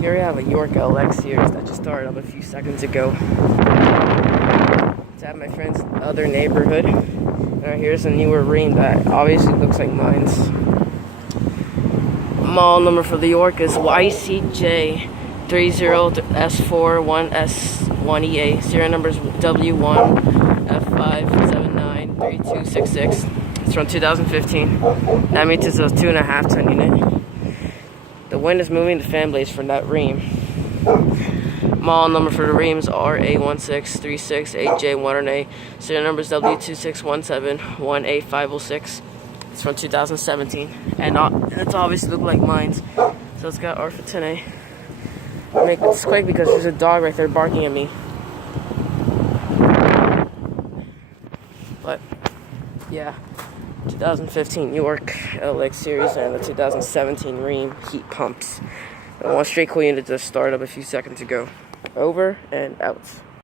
Here we have a York LX series that just started up a few seconds ago. It's at my friend's other neighborhood. Here's a newer Rheem that obviously looks like mine's. Model number for the York is YCJ30S41S1EA. Serial number is W1F5793266. It's from 2015. That means it's a 2.5 ton unit. The wind is moving the fan blades for that Rheem. Model number for the Rheem is RA16368J1A. Serial number is W2617185506. It's from 2017, and it's obviously look like mine. So it's got R for 10A. I make this quick because there's a dog right there barking at me. But yeah, 2015 York LX series and the 2017 Rheem heat pumps. And one straight cool unit just started up a few seconds ago. Over and out.